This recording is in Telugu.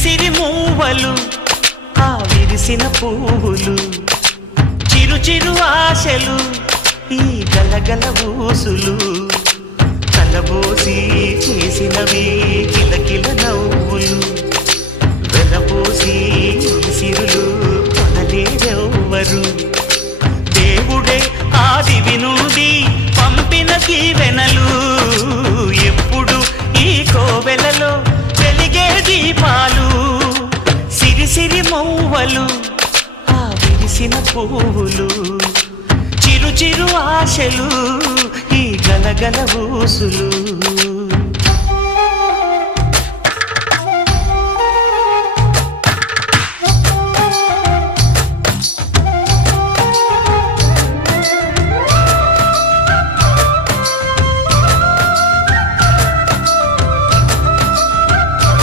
సిరి మూవలు ఆ విరిసిన పువ్వులు చిరు చిరు ఆశలు ఈ గలగల ఊసులు కలబోసి చేసినవి కిలకిల నవ్వులు వెలబోసి సిరులు కొనలేరెవ్వరు దేవుడే ఆదివి నుండి పంపిన దీవెనలు ఎప్పుడు ఈ కోవెలలో వెలిగే దీపాలు సిరి సిరి మౌవలు ఆ విరిసిన పువ్వులు చిరు చిరు ఆశలు ఈ గలగల ఊసులు